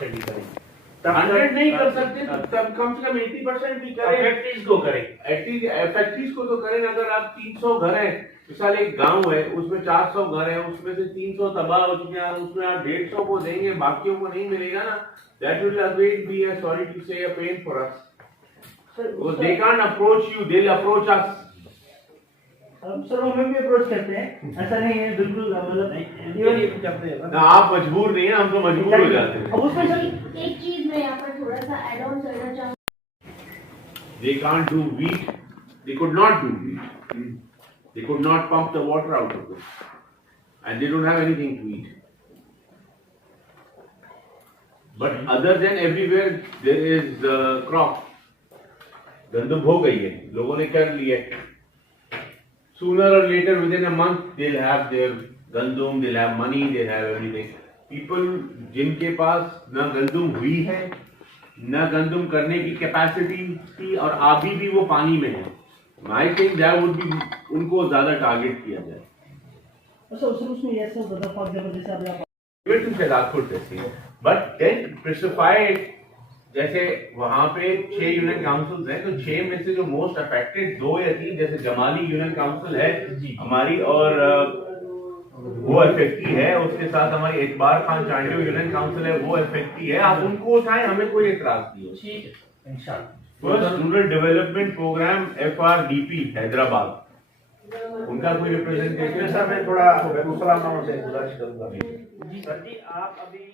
80% ही करें। 100 नहीं कर सकते तो तब कम से कम 80% भी करें। फैक्ट्रीज को करें, फैक्ट्रीज को तो करें। अगर आप 300 घर है, मिसाल एक गांव है उसमें 400 घर है, उसमें से 300 तबाह हो चुके हैं, उसमें आप 150 को देंगे, बाकियों को नहीं मिलेगा ना। That will always be a, sorry to say, a pain for us. Because they can't approach you, they'll approach us. Sir हमें भी अप्रोच करते हैं, ऐसा नहीं है बिल्कुल, मतलब ना आप मजबूर नहीं है, हम तो मजबूर हो जाते हैं। अब उसमें सर एक चीज मैं यहाँ पर थोड़ा सा ऐड ऑन करना चाहूँ। They can't do wheat. They could not do wheat. They could not pump the water out of it, and they don't have anything to eat. But other than everywhere, there is crop. गंदम हो गई है, लोगों ने कर लिया है। Sooner or later, within a month, they'll have their gandum, they'll have money, they'll have everything. People जिनके पास न गंदम हुई है, न गंदम करने की कैपेसिटी थी, और अभी भी वो पानी में है, I think that would be, उनको ज्यादा टारगेट किया जाए। अच्छा उसमें ऐसा होता था, फॉर एग्जांपल जैसे आप Given to Shahzadpur testing, but then specify, जैसे वहां पे 6 यूनियन काउंसिल्स हैं, तो 6 में से जो मोस्ट अफेक्टेड 2 या 3, जैसे जमाली यूनियन काउंसिल है हमारी, और वो अफेक्टी है, उसके साथ हमारी एतबार खान चांडियो यूनियन काउंसिल है, वो अफेक्टी है। आप उनको उठाएं, हमें कोई एतराज नहीं है। ठीक है इंशाल्लाह। First rural development programme FRDP Hyderabad, उनका कोई रिप्रेजेंटेटिव। सर मैं थोड़ा अब्दुल सलाम नाम से गुजारिश करूंगा। सर जी आप अभी